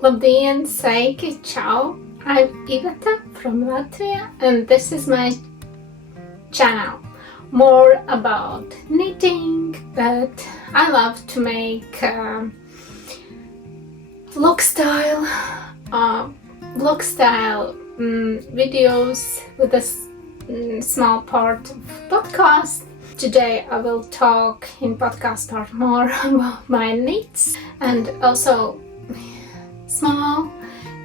Labdien, sveiki, ciao! I'm Iveta from Latvia and this is my channel. More about knitting, but I love to make vlog style videos with a small part of podcast. Today I will talk in podcast part more about my knits and also small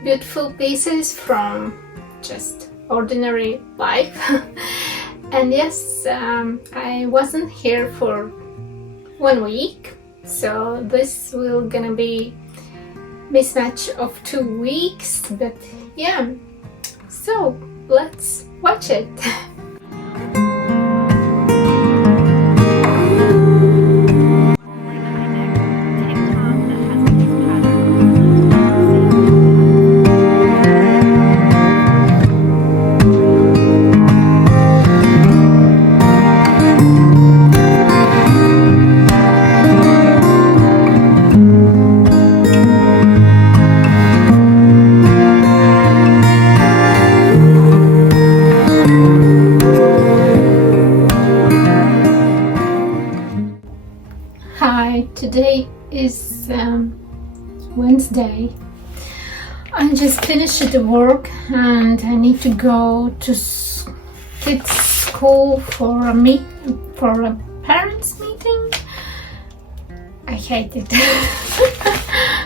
beautiful pieces from just ordinary life. And yes, I wasn't here for 1 week, so this will gonna be mismatch of 2 weeks, but yeah, so let's watch it. Hi, today is Wednesday. I just finished the work and I need to go to kids' school for a parents meeting. I hate it.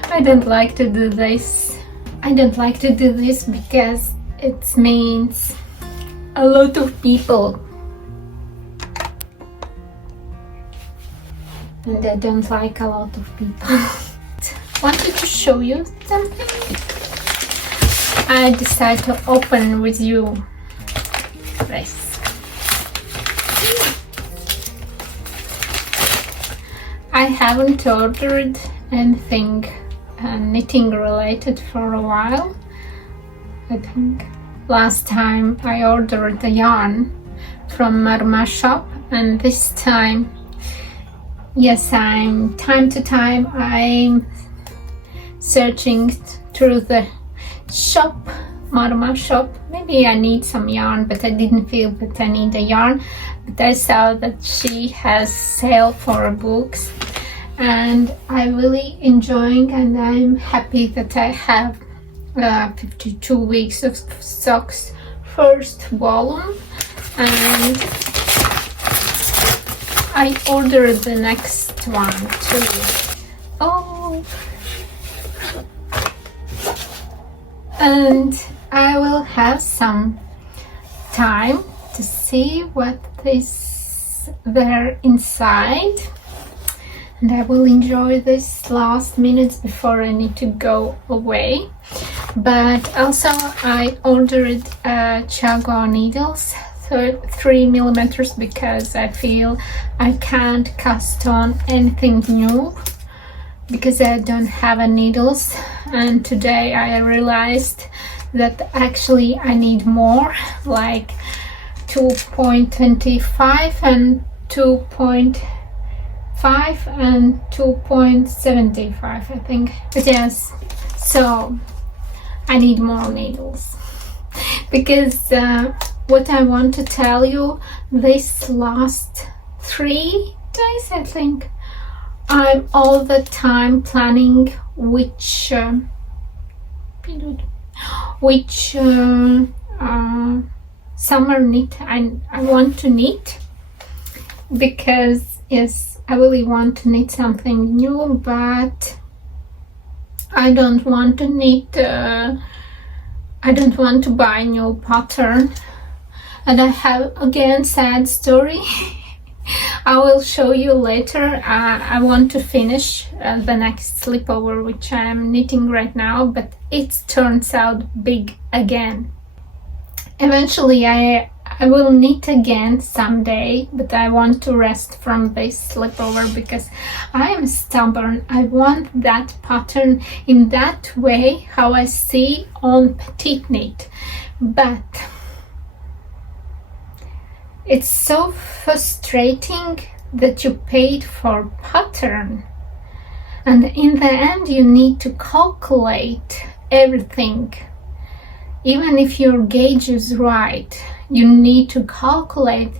I don't like to do this. I don't like to do this because it means a lot of people. And I don't like a lot of people. Wanted to show you something. I decided to open with you this. I haven't ordered anything knitting related for a while. I think last time I ordered a yarn from my shop, and this time, yes, time to time I'm searching through the shop, Marma shop. Maybe I need some yarn, but I didn't feel that I need a yarn. But I saw that she has sale for books, and I'm really enjoying, and I'm happy that I have 52 weeks of socks first volume, and I ordered the next one too. Oh, and I will have some time to see what is there inside, and I will enjoy this last minutes before I need to go away. But also I ordered Chago needles, 3 millimeters, because I feel I can't cast on anything new because I don't have a needles. And today I realized that actually I need more, like 2.25 and 2.5 and 2.75, I think. But yes, so I need more needles because what I want to tell you, this last 3 days, I think, I'm all the time planning which summer knit I want to knit, because yes, I really want to knit something new, but I don't want to knit I don't want to buy new pattern. And I have again sad story. I will show you later. I want to finish the next sleepover which I am knitting right now, but it turns out big again. Eventually I will knit again someday, but I want to rest from this sleepover because I am stubborn. I want that pattern in that way how I see on petite knit, but it's so frustrating that you paid for pattern And in the end, you need to calculate everything. Even if your gauge is right, you need to calculate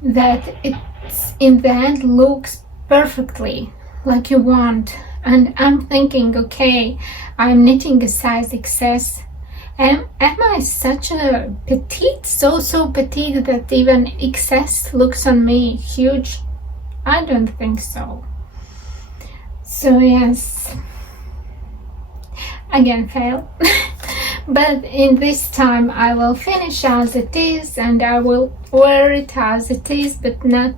that it's in the end looks perfectly like you want. And I'm thinking, okay, I'm knitting a size XS. Am I such a petite, so petite that even XS looks on me huge? I don't think so. So yes, again fail. But in this time I will finish as it is, and I will wear it as it is, but not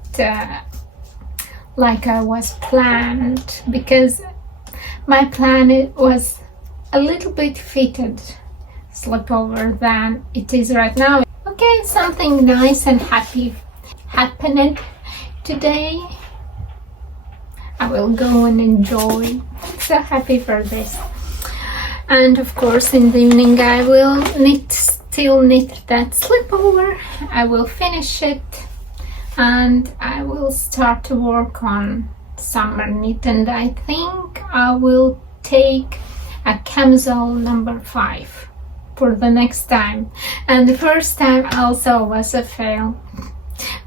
like I was planned, because my plan was a little bit fitted slipover than it is right now. Okay, something nice and happy happening today. I will go and enjoy. So happy for this. And of course in the evening I will still knit that slipover. I will finish it and I will start to work on summer knit, and I think I will take a camisole number 5 for the next time. And the first time also was a fail,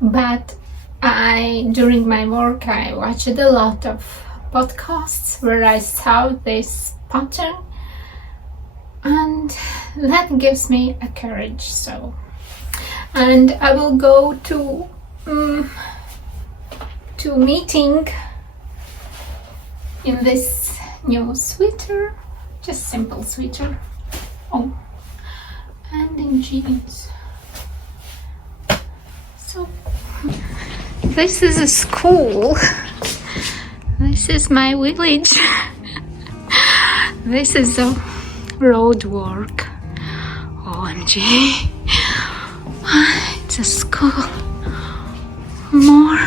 but during my work I watched a lot of podcasts where I saw this pattern, and that gives me a courage. So, and I will go to meeting in this new sweater, just simple sweater. Oh, and in jeans. So this is a school. This is my village. This is a road work. OMG. It's a school. More.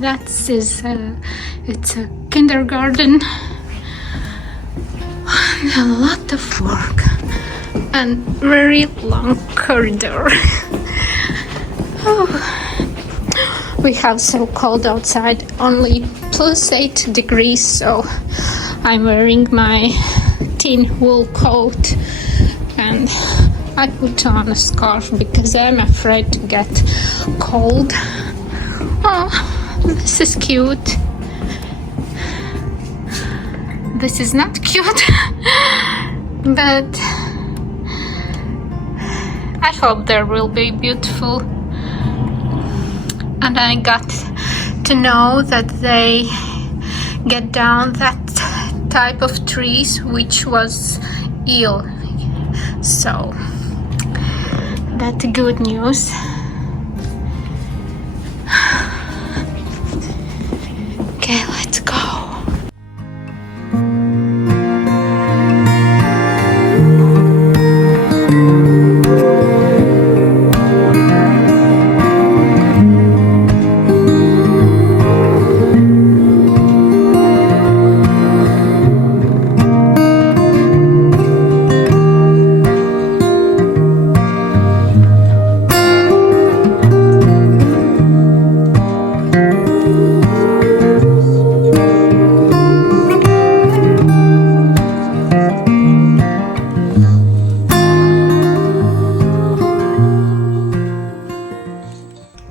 It's a kindergarten. A lot of work and very long corridor. Oh. We have so cold outside, only +8 degrees, so I'm wearing my thin wool coat and I put on a scarf because I'm afraid to get cold. Oh, this is cute. This is not cute, but I hope there will be beautiful. And I got to know that they get down that type of trees which was ill. So that's good news. Okay, let's go.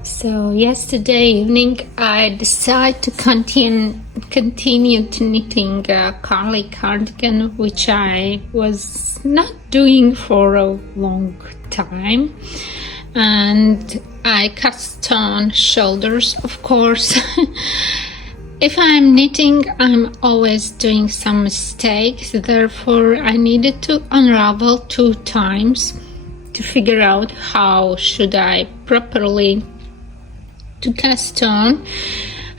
So yesterday evening I decided to continue to knitting a cardigan, which I was not doing for a long time, and I cast on shoulders, of course. If I'm knitting, I'm always doing some mistakes, therefore I needed to unravel 2 times to figure out how should I properly to cast on.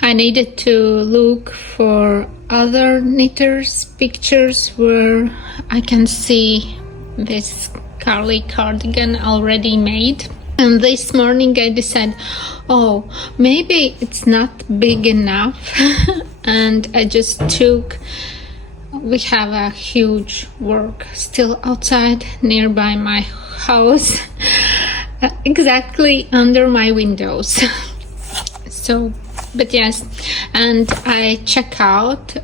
I needed to look for other knitters' pictures where I can see this cardigan already made. And this morning I decided, oh, maybe it's not big enough. And I just we have a huge work still outside nearby my house, exactly under my windows. So, but yes, and I check out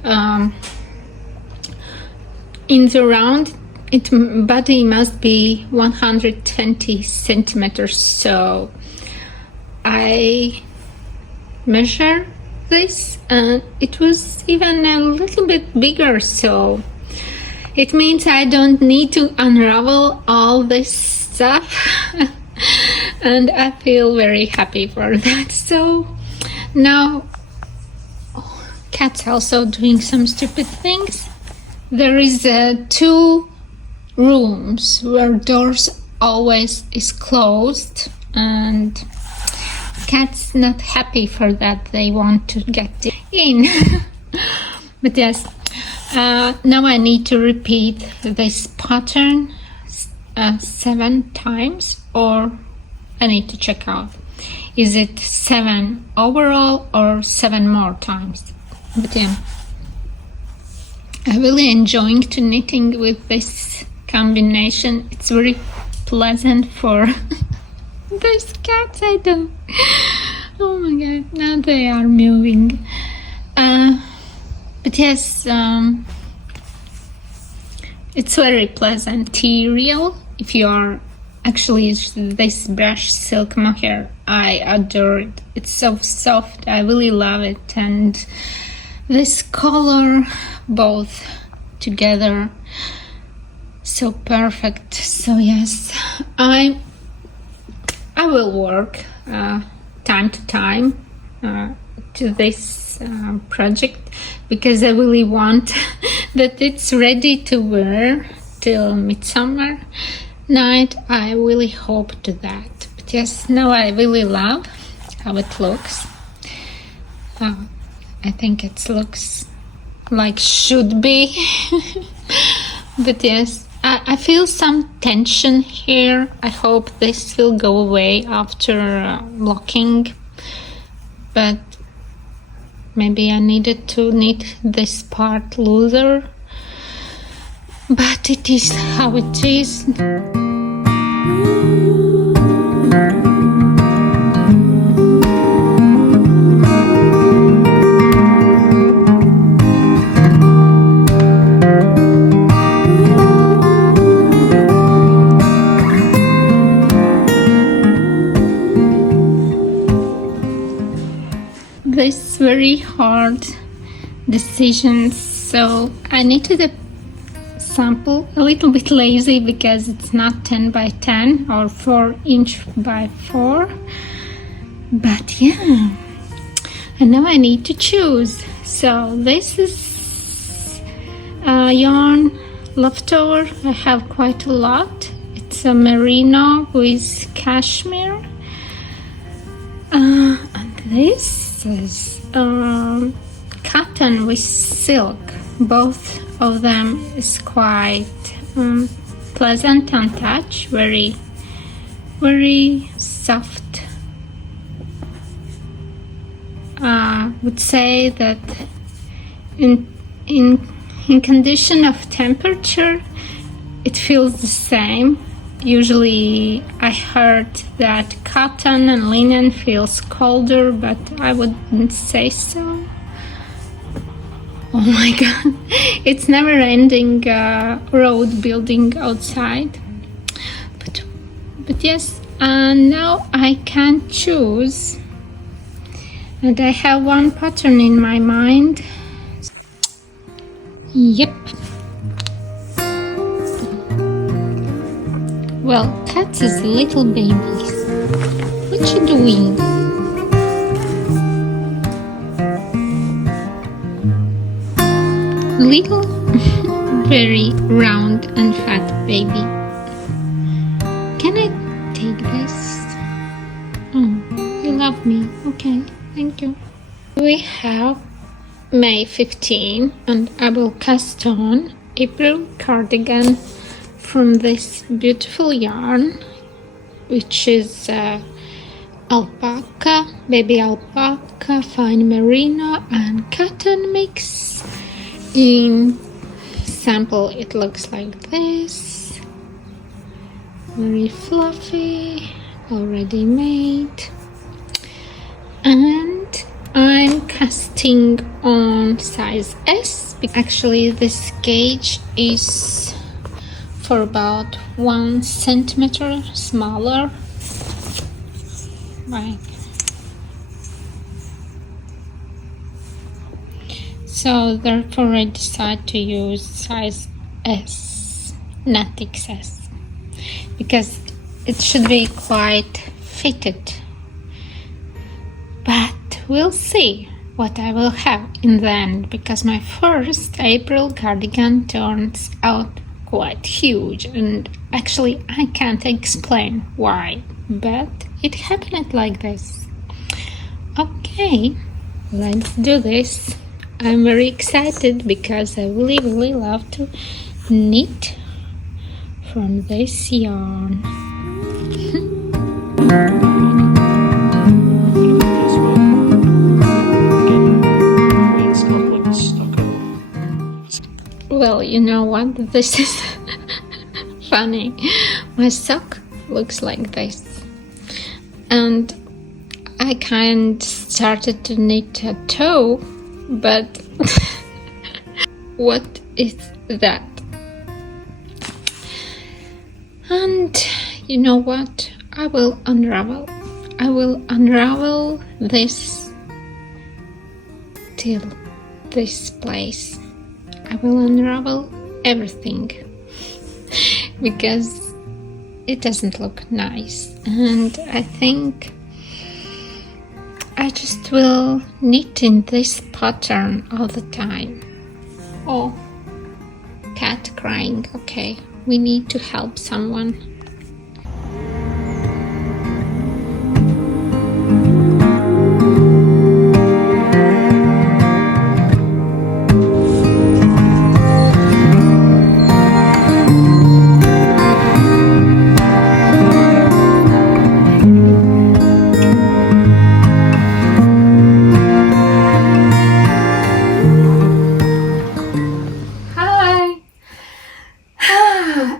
in the round its body must be 120 centimeters, so I measure this and it was even a little bit bigger, so it means I don't need to unravel all this stuff and I feel very happy for that. So now cat's also doing some stupid things. There is 2 rooms where doors always is closed, and cat's not happy for that. They want to get in. But yes, now I need to repeat this pattern 7 times, or I need to check out, is it 7 overall or 7 more times. But yeah, I'm really enjoying to knitting with this combination. It's very pleasant for these cats. I don't, oh my god, now they are moving. But yes, it's very pleasant material. If you are actually this brush silk mohair, I adore it. It's so soft, I really love it, and this color both together so perfect. So yes, I will work time to time to this project, because I really want that it's ready to wear till midsummer night. I really hope to that. But yes, now I really love how it looks. I think it looks like should be. But yes, I feel some tension here. I hope this will go away after blocking, but maybe I needed to knit this part looser, but it is how it is. This very hard decisions, so I knitted a sample a little bit lazy because it's not 10 by 10 or 4 inch by 4, but yeah, and now I need to choose. So this is yarn leftover. I have quite a lot. It's a merino with cashmere, and this is cotton with silk. Both of them is quite pleasant on touch, very soft. Would say that in condition of temperature it feels the same. Usually I heard that cotton and linen feels colder, but I wouldn't say so. Oh my god, it's never ending road building outside. But yes, now I can choose, and I have one pattern in my mind. Yep. Well, cats is little babies. What you doing? Little, very round and fat baby. Can I take this? Oh, you love me. Okay, thank you. We have May 15 and I will cast on April cardigan from this beautiful yarn, which is alpaca, baby alpaca, fine merino and cotton mix. In sample it looks like this, very fluffy, already made, and I'm casting knitting on size S. Actually, this gauge is for about 1 centimeter smaller. Right. So therefore I decided to use size S, not XS, because it should be quite fitted. But we'll see what I will have in the end, because my first April cardigan turns out quite huge, and actually I can't explain why, but it happened like this. Okay, let's do this. I'm very excited because I really love to knit from this yarn. Well, you know what? This is funny. My sock looks like this. And I kind of started to knit a toe, but what is that? And you know what? I will unravel this till this place. I will unravel everything because it doesn't look nice, and I think I just will knit in this pattern all the time. Oh, cat crying. Okay, we need to help someone.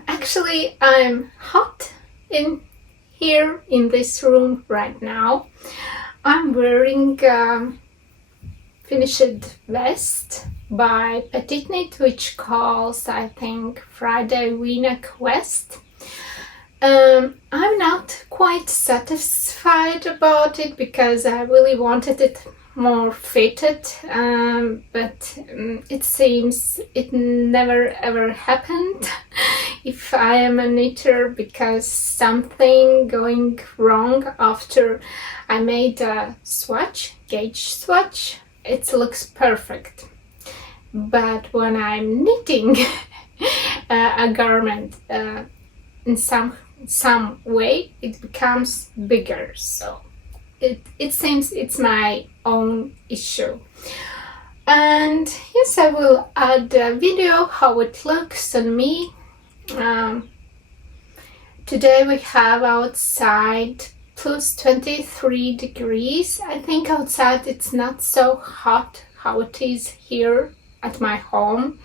Actually, I'm hot in here in this room right now. I'm wearing finished vest by Petit Knit, which calls, I think, Friday V-neck vest. I'm not quite satisfied about it because I really wanted it more fitted, but it seems it never ever happened. If I am a knitter, because something going wrong after I made a swatch, gauge swatch, it looks perfect. But when I'm knitting a garment in some way, it becomes bigger. So it seems it's my own issue. And yes, I will add a video how it looks on me. Today we have outside plus 23 degrees. I think outside it's not so hot how it is here at my home,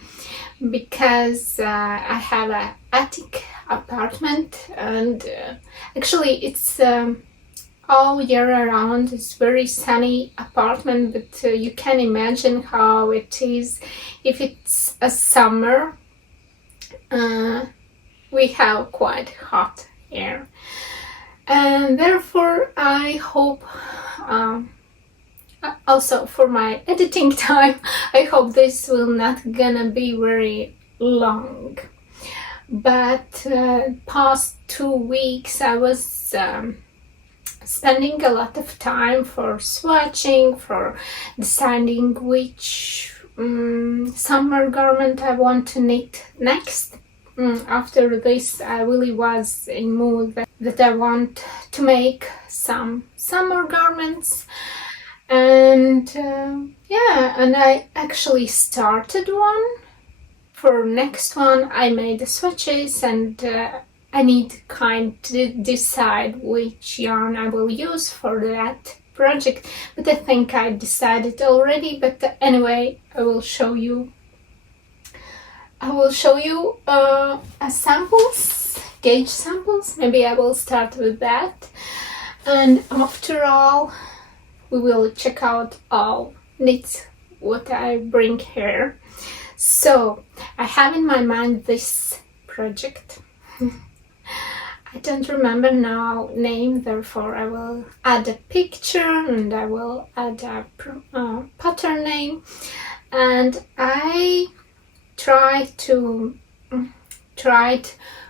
because I have an attic apartment, and actually it's all year around. It's very sunny apartment, but you can imagine how it is if it's a summer. We have quite hot air, and therefore I hope also for my editing time, I hope this will not gonna be very long. But past 2 weeks I was spending a lot of time for swatching, for deciding which summer garment I want to knit next. After this, I really was in mood that I want to make some summer garments, and yeah, and I actually started one. For next one, I made the swatches, and I need kind to decide which yarn I will use for that project. But I think I decided already. But anyway, I will show you samples, gauge samples. Maybe I will start with that, and after all we will check out all knits what I bring here. So I have in my mind this project. I don't remember now name, therefore I will add a picture and I will add a pattern name. And I tried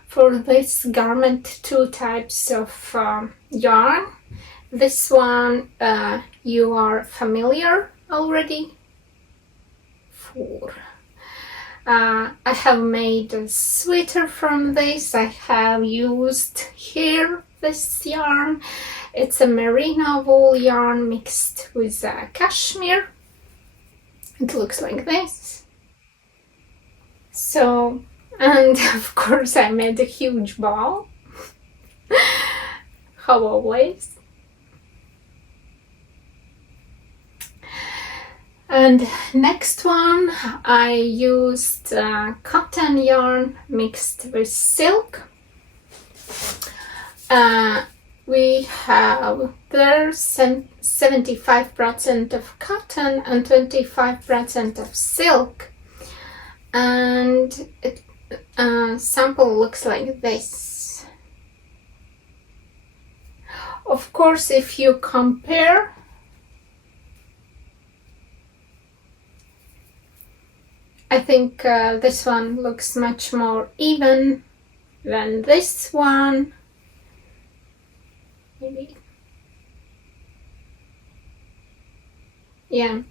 for this garment 2 types of yarn. This one you are familiar already. I have made a sweater from this. I have used here this yarn. It's a merino wool yarn mixed with cashmere. It looks like this. So, and of course I made a huge ball. How always. And next one, I used cotton yarn mixed with silk. We have there 75% of cotton and 25% of silk. And it sample looks like this. Of course, if you compare, I think this one looks much more even than this one. Maybe. Yeah.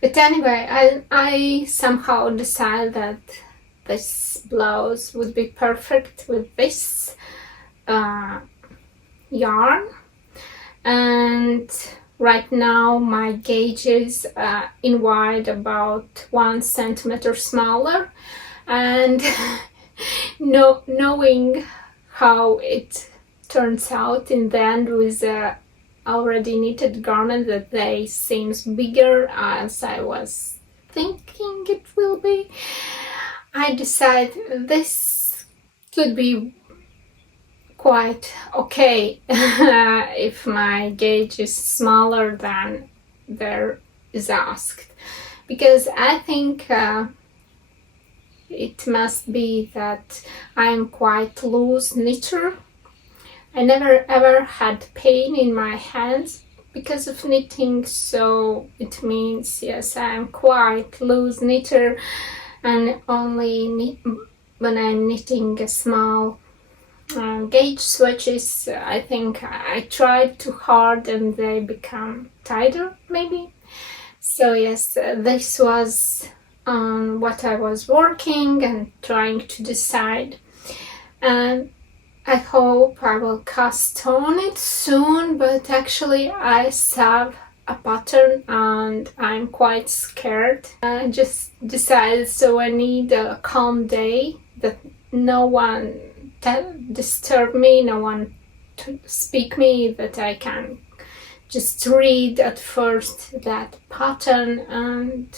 But anyway, I somehow decided that this blouse would be perfect with this yarn. And right now my gauge is in wide about 1 centimeter smaller, and knowing how it turns out in the end with a already knitted garment, that they seems bigger as I was thinking it will be, I decided this could be quite okay if my gauge is smaller than there is asked, because I think it must be that I'm quite loose knitter. I never ever had pain in my hands because of knitting, so it means yes, I'm quite loose knitter, and only when I'm knitting a small gauge swatches, I think I tried too hard and they become tighter maybe. So yes, this was what I was working and trying to decide, and I hope I will cast on it soon, but actually I saw a pattern and I'm quite scared. I just decided, so I need a calm day, that no one disturb me, no one to speak me, that I can just read at first that pattern and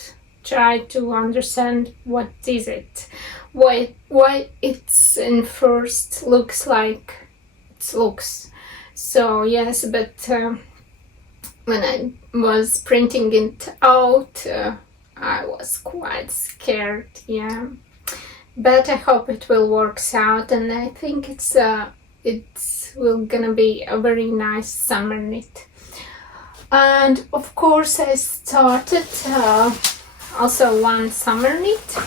try to understand what is it, why it's in first looks like it looks. So yes, but when I was printing it out, I was quite scared, yeah. But I hope it will work out, and I think it's will gonna be a very nice summer knit. And of course I started also one summer knit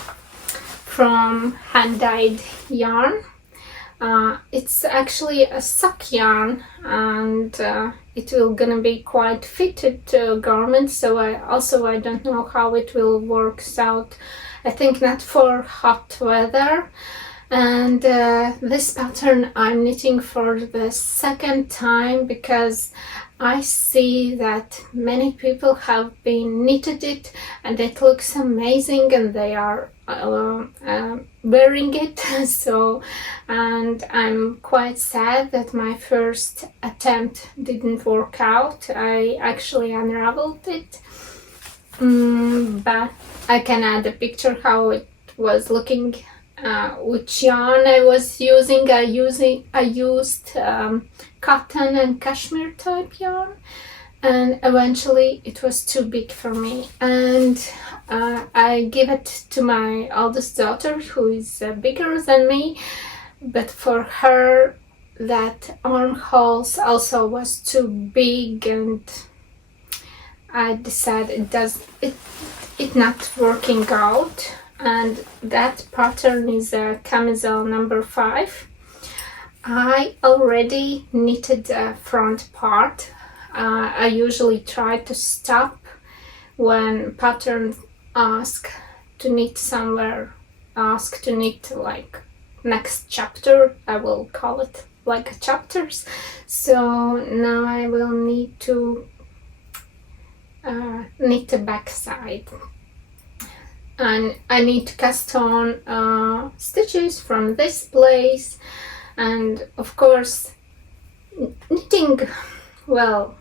from hand-dyed yarn. It's actually a sock yarn, and it will gonna be quite fitted to a garment, so I don't know how it will work out. I think not for hot weather. And this pattern I'm knitting for the second time because I see that many people have been knitted it and it looks amazing, and they are wearing it. So, and I'm quite sad that my first attempt didn't work out. I actually unraveled it, but I can add a picture how it was looking, which yarn I was using. I used cotton and cashmere type yarn, and eventually it was too big for me, and I gave it to my oldest daughter, who is bigger than me, but for her that armholes also was too big, and I decided it not working out. And that pattern is a camisole number 5. I already knitted the front part. I usually try to stop when pattern ask to knit somewhere, ask to knit like next chapter. I will call it like chapters. So now I will need to knit the back side, and I need to cast on stitches from this place. And of course, knitting, well,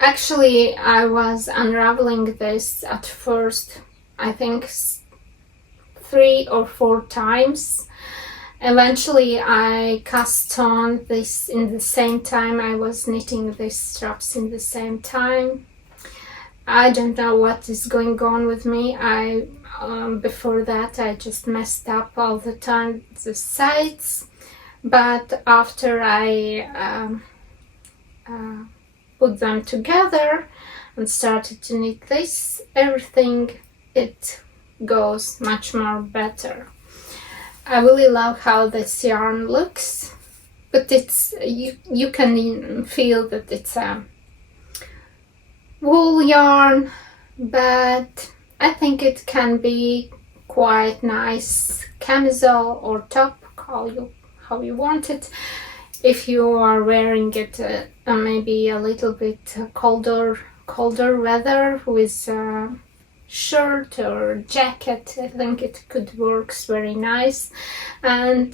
actually I was unraveling this at first, I think 3 or 4 times. Eventually I cast on this in the same time I was knitting these straps in the same time. I don't know what is going on with me. Before that I just messed up all the time the sides, but after I put them together and started to knit this, everything, it goes much more better. I really love how this yarn looks, but it's you can feel that it's a wool yarn, but I think it can be quite nice camisole or top, how you want it, if you are wearing it maybe a little bit colder weather with shirt or jacket. I think it could work very nice. And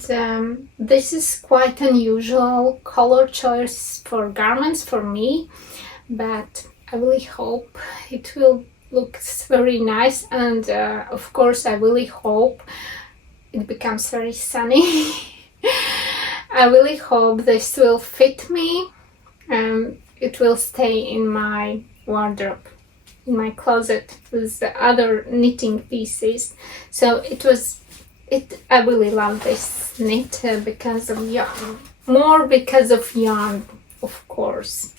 this is quite unusual color choice for garments for me, but I really hope it will look very nice. And of course I really hope it becomes very sunny. I really hope this will fit me and it will stay in my wardrobe, in my closet with the other knitting pieces. So I really love this knit because of yarn, more because of yarn, of course.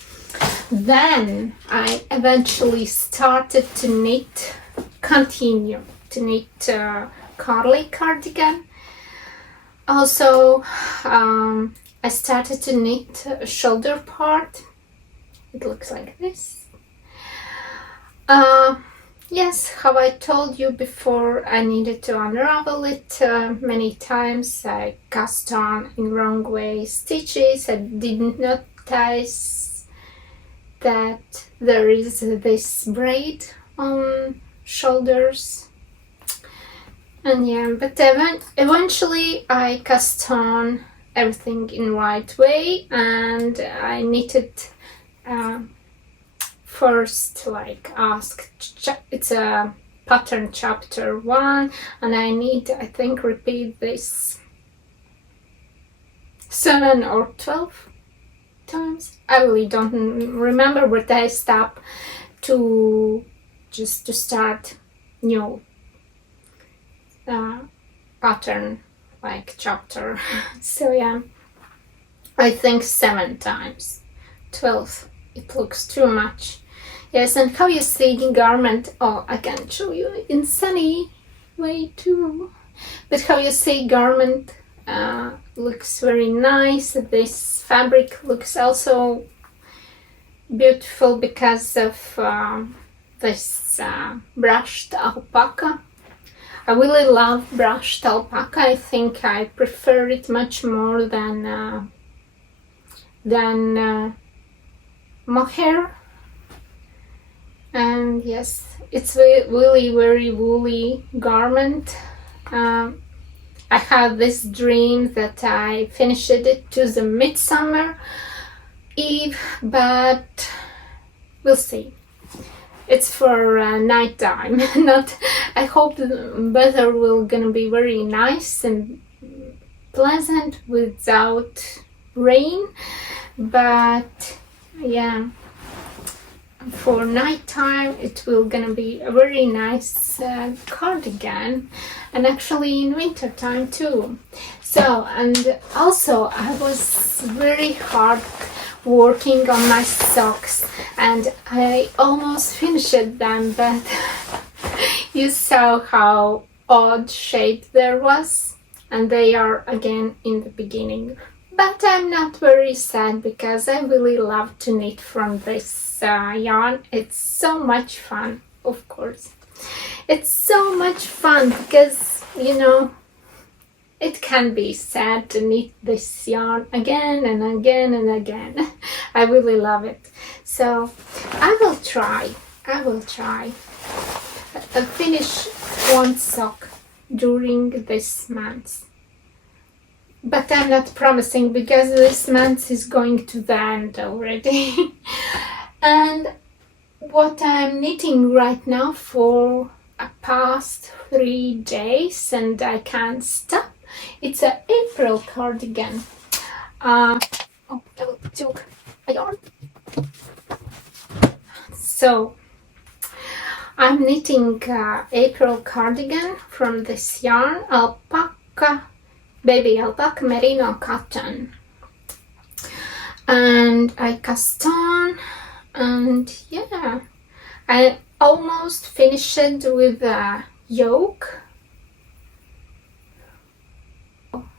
Then I eventually started to continue to knit Carly cardigan. Also, I started to knit a shoulder part. It looks like this. Yes, how I told you before, I needed to unravel it many times. I cast on in wrong way stitches. I didn't notice that there is this braid on shoulders. And yeah, but eventually I cast on everything in right way, and I knitted first, like it's a pattern chapter 1, and I think repeat this 7 or 12 times. I really don't remember, but I stop to start new pattern like chapter. So yeah, I think 7 times. 12, it looks too much. Yes, and how you see the garment, oh, I can show you in sunny way too, but how you see garment looks very nice. This fabric looks also beautiful because of this brushed alpaca. I really love brushed alpaca. I think I prefer it much more than mohair. And yes, it's really very woolly garment. I had this dream that I finished it to the midsummer eve, but we'll see. It's for night time. I hope the weather will gonna be very nice and pleasant without rain, but yeah, for nighttime it will gonna be a very nice cardigan, and actually in winter time too. So, and also I was very hard working on my socks and I almost finished them, but you saw how odd shape there was, and they are again in the beginning. But I'm not very sad because I really love to knit from this yarn. It's so much fun, of course. It's so much fun because, you know, it can be sad to knit this yarn again and again and again. I really love it. So I will try. I'll finish one sock during this month. But I'm not promising because this month is going to the end already. And what I'm knitting right now for a past 3 days and I can't stop, it's an April cardigan. I took a yarn. So I'm knitting April cardigan from this yarn, baby alpaca merino cotton, and I cast on, and yeah, I almost finished with the yoke.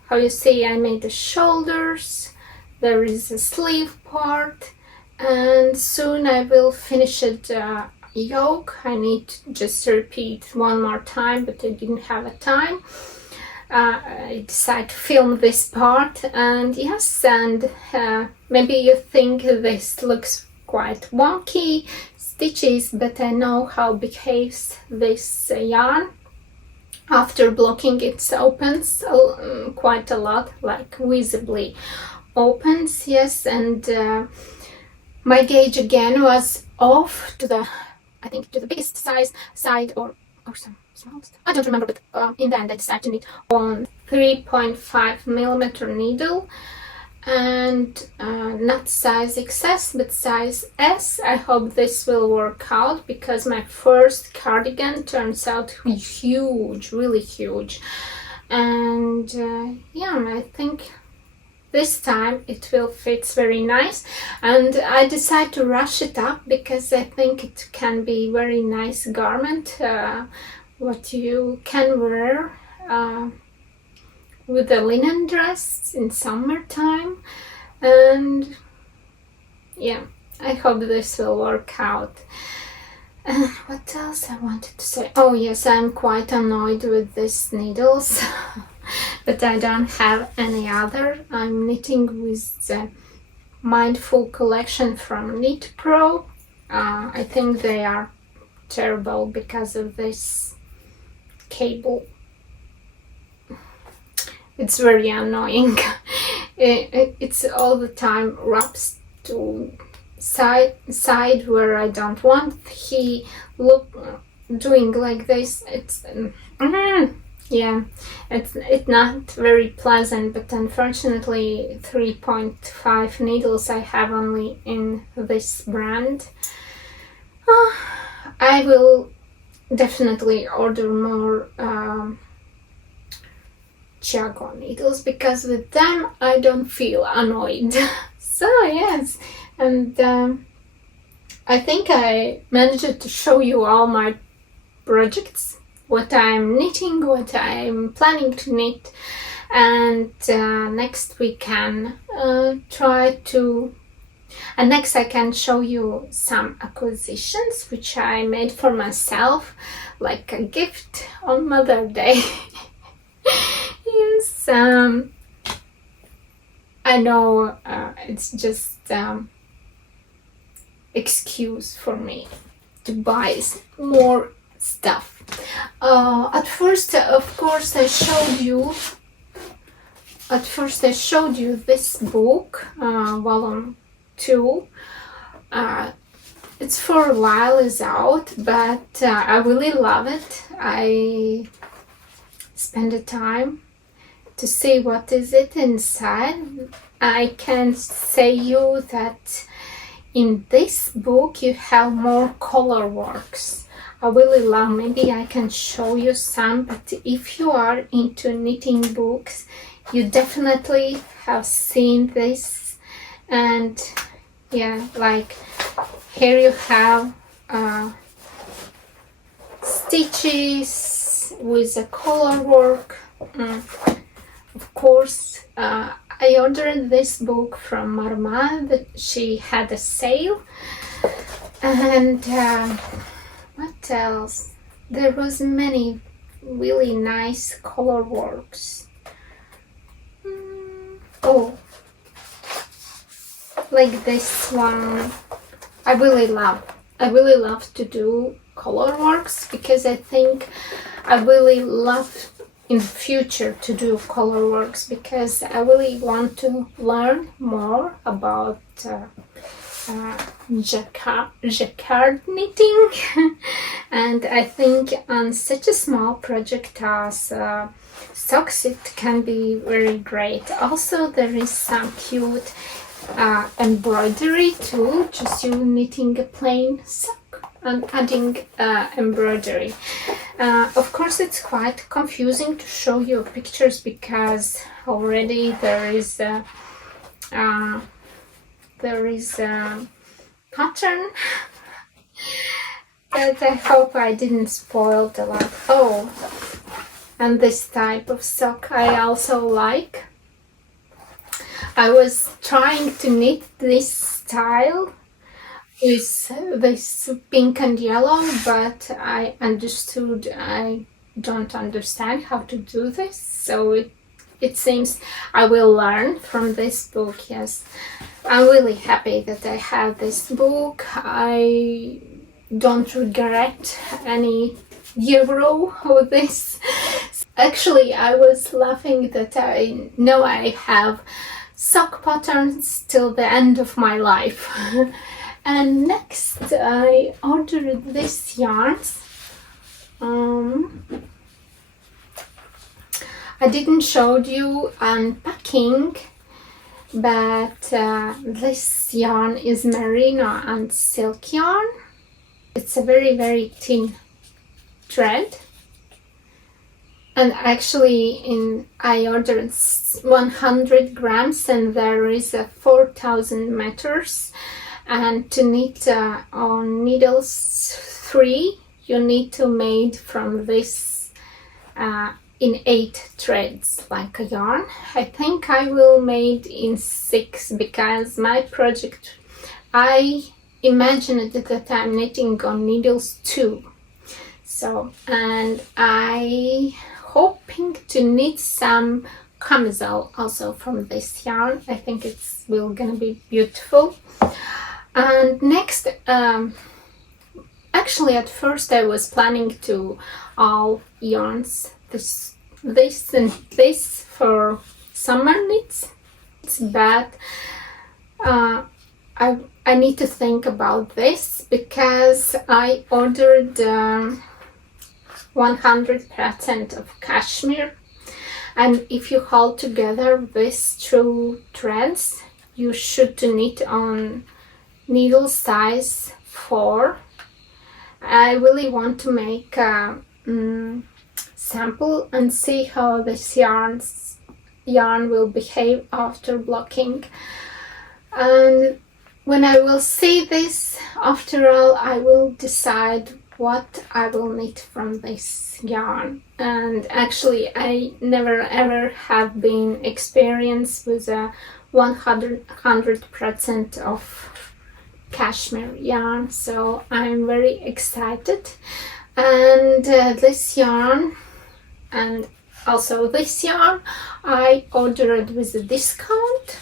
How you see, I made the shoulders, there is a sleeve part, and soon I will finish it yoke. I need to just repeat one more time, but I didn't have a time. I decided to film this part, and yes, and maybe you think this looks quite wonky stitches, but I know how behaves this yarn. After blocking it opens quite a lot, like visibly opens, yes, and my gauge again was off to the, I think, to the biggest side or some smallest, I don't remember, but in the end I decided to knit on 3.5 millimeter needle, and not size XS but size S. I hope this will work out because my first cardigan turns out huge, really huge, and yeah, I think this time it will fit very nice, and I decided to rush it up because I think it can be very nice garment, what you can wear with a linen dress in summertime. And yeah, I hope this will work out. What else I wanted to say? Oh yes, I'm quite annoyed with these needles. But I don't have any other. I'm knitting with the Mindful collection from Knit Pro. I think they are terrible because of this cable. It's very annoying. It's all the time wraps to side where I don't want. He doing like this. It's yeah, it's not very pleasant, but unfortunately 3.5 needles I have only in this brand. I will definitely order more Chiago needles because with them I don't feel annoyed. So yes, and I think I managed to show you all my projects, what I'm knitting, what I'm planning to knit, and next we can next I can show you some acquisitions which I made for myself, like a gift on Mother's Day. Yes, I know it's just excuse for me to buy more stuff. At first, of course, I showed you this book, volume 2. It's for a while is out, but I really love it. I spend the time to see what is it inside. I can say you that in this book you have more color works. I really love, maybe I can show you some, but if you are into knitting books, you definitely have seen this. And yeah, like here you have stitches with a color work. Of course, I ordered this book from Marma, that she had a sale. And what else? There was many really nice color works. Oh, like this one. I really love to do color works, because I think I really love in the future to do color works, because I really want to learn more about jacquard knitting. And I think on such a small project as socks, it can be very great. Also, there is some cute embroidery too, just you knitting a plain sock and adding embroidery. Of course, it's quite confusing to show you pictures, because already there is a pattern that I hope I didn't spoil a lot. Oh, and this type of sock I also like. I was trying to knit this style with this pink and yellow, but I understood I don't understand how to do this, so it seems I will learn from this book. Yes, I'm really happy that I have this book. I don't regret any euro of this. Actually, I was laughing that I know I have sock patterns till the end of my life. And next I ordered these yarns. I didn't show you unpacking, but this yarn is merino and silk yarn. It's a very thin thread. And actually I ordered 100 grams and there is 4,000 meters. And to knit on needles 3, you need to make from this in 8 threads like a yarn. I think I will make in 6, because my project, I imagined that I'm knitting on needles 2. So, and I hoping to knit some camisole also from this yarn. I think it's gonna be beautiful. And next, actually at first I was planning to all yarns, this and this for summer knits, but I need to think about this, because I ordered 100% of cashmere, and if you hold together these 2 threads, you should knit on needle size 4. I really want to make a sample and see how this yarn will behave after blocking. And when I will see this, after all, I will decide what I will knit from this yarn. And actually, I never ever have been experienced with a 100% of cashmere yarn, so I'm very excited. And this yarn and also this yarn I ordered with a discount.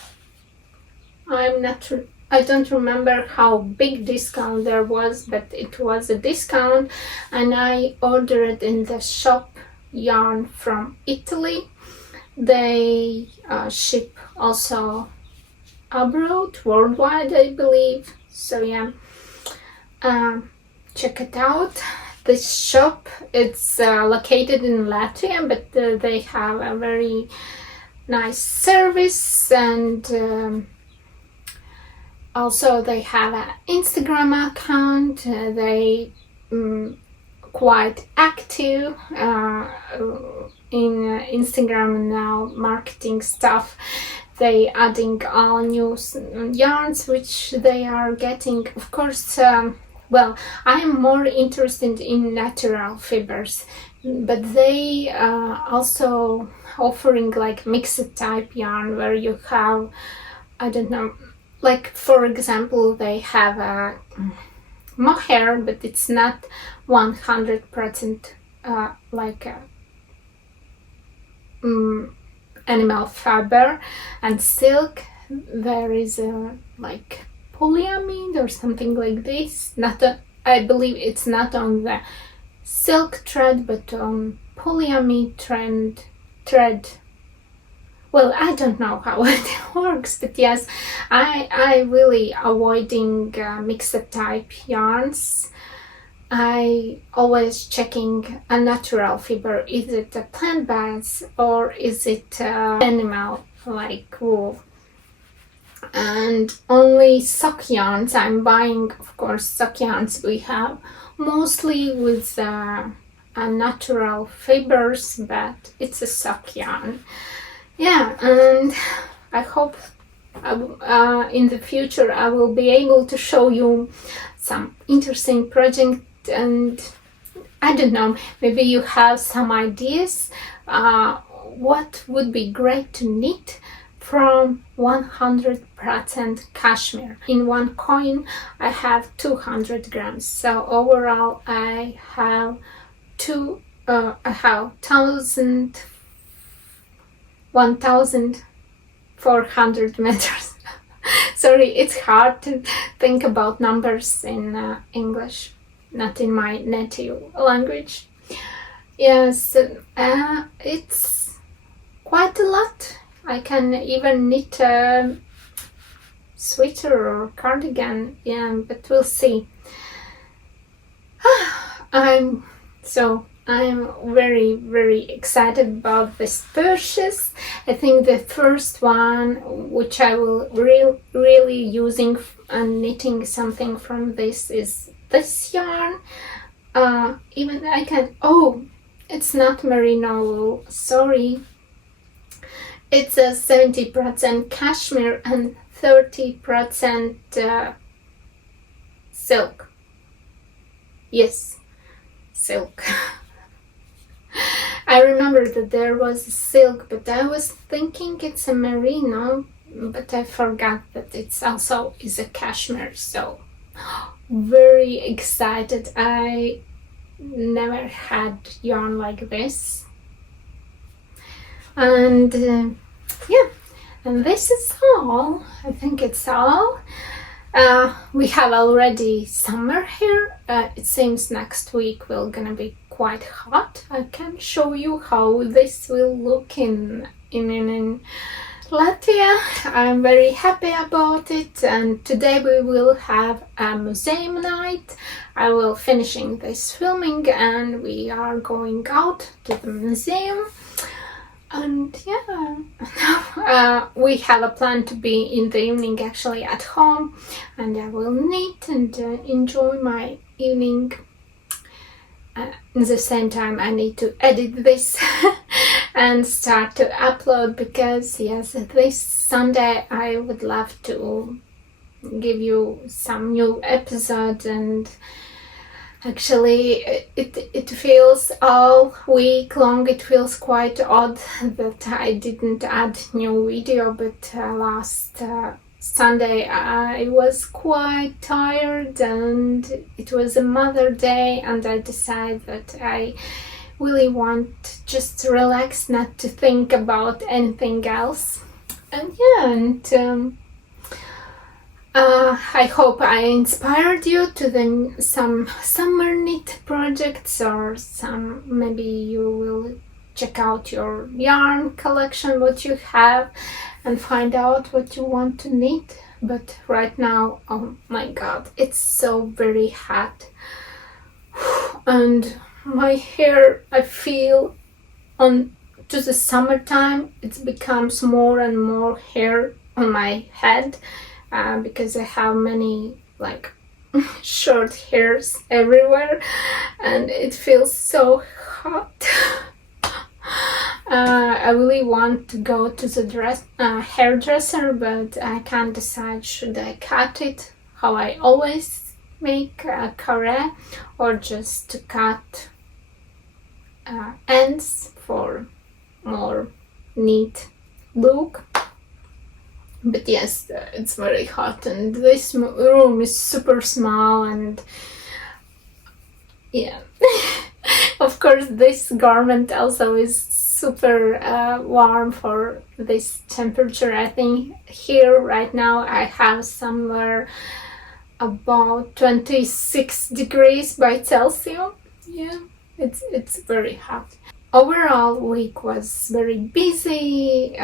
I don't remember how big discount there was, but it was a discount, and I ordered in the shop yarn from Italy. They ship also Abaut worldwide, I believe. So yeah, check it out. This shop, it's located in Latvia, but they have a very nice service, and also they have an Instagram account. They quite active in Instagram now, marketing stuff. They adding all new yarns which they are getting. Of course, well, I am more interested in natural fibers, but they also offering like mixed type yarn where you have, I don't know, like for example, they have a mohair, but it's not 100% like a animal fiber, and silk. There is a like polyamide or something like this. I believe it's not on the silk thread, but on polyamide thread. Well, I don't know how it works, but yes, I really avoiding mixed type yarns. I always checking a natural fiber. Is it a plant-based or is it animal like wool? And only sock yarns I'm buying. Of course, sock yarns we have mostly with natural fibers, but it's a sock yarn. Yeah, and I hope in the future I will be able to show you some interesting project, and I don't know, maybe you have some ideas what would be great to knit from 100% cashmere. In one coin I have 200 grams, so overall I have 1,400 meters. Sorry, it's hard to think about numbers in English, not in my native language. Yes, it's quite a lot. I can even knit a sweater or cardigan, yeah, but we'll see. I'm very, very excited about this purchase. I think the first one which I will really using and knitting something from this is this yarn. Even I can, it's not merino wool, sorry. It's a 70% cashmere and 30% silk. Yes, silk. I remember that there was a silk, but I was thinking it's a merino, but I forgot that it's also is a cashmere, so very excited. I never had yarn like this. And yeah, and this is all. I think it's all. We have already summer here. It seems next week will gonna be quite hot. I can show you how this will look in Latvia. I'm very happy about it, and today we will have a museum night. I will finishing this filming and we are going out to the museum. And yeah, we have a plan to be in the evening actually at home, and I will knit and enjoy my evening. At the same time I need to edit this and start to upload, because yes, this Sunday I would love to give you some new episodes. And actually it feels all week long, it feels quite odd that I didn't add new video, but last Sunday I was quite tired and it was a Mother Day, and I decided that I really want just to relax, not to think about anything else. And yeah, and I hope I inspired you to some summer knit projects, or some, maybe you will check out your yarn collection, what you have, and find out what you want to knit. But right now, oh my god, it's so very hot, and my hair, I feel on to the summertime, it becomes more and more hair on my head, because I have many like short hairs everywhere, and it feels so hot. I really want to go to the hairdresser, but I can't decide should I cut it how I always make a carré, or just to cut ends for more neat look. But yes, it's very hot, and this room is super small, and yeah. Of course, this garment also is super warm for this temperature. I think here right now I have somewhere about 26 degrees by Celsius. Yeah, it's very hot. Overall, week was very busy.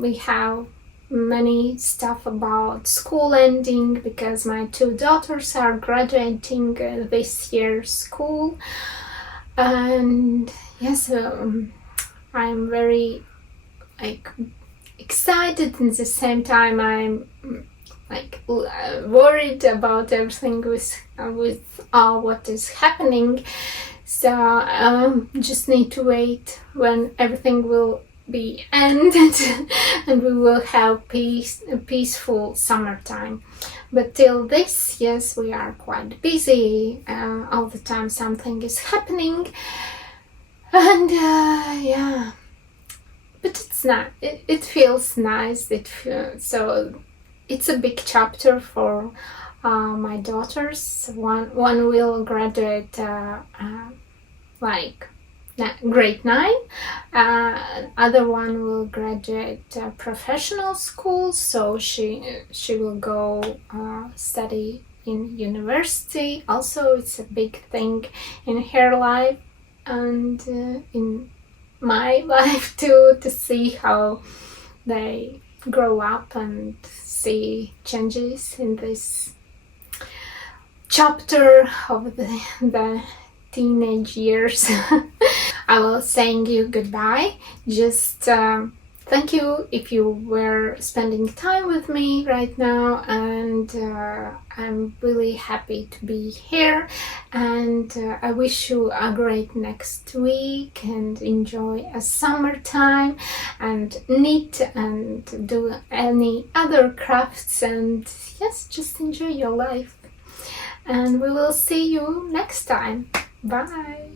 We have many stuff about school ending, because my two daughters are graduating this year's school. And yes, I'm very like excited, and at the same time I'm like worried about everything with all what is happening. So just need to wait when everything will be ended and we will have a peaceful summertime. But till this, yes, we are quite busy. All the time something is happening, and yeah, but it's not. It feels nice. So it's a big chapter for my daughters. One will graduate like grade 9. Other one will graduate professional school, so she will go study in university. Also, it's a big thing in her life, and in my life too, to see how they grow up and see changes in this chapter of the teenage years. I will saying you goodbye. Just thank you if you were spending time with me right now, and I'm really happy to be here, and I wish you a great next week, and enjoy a summertime, and knit and do any other crafts, and yes, just enjoy your life, and we will see you next time. Bye.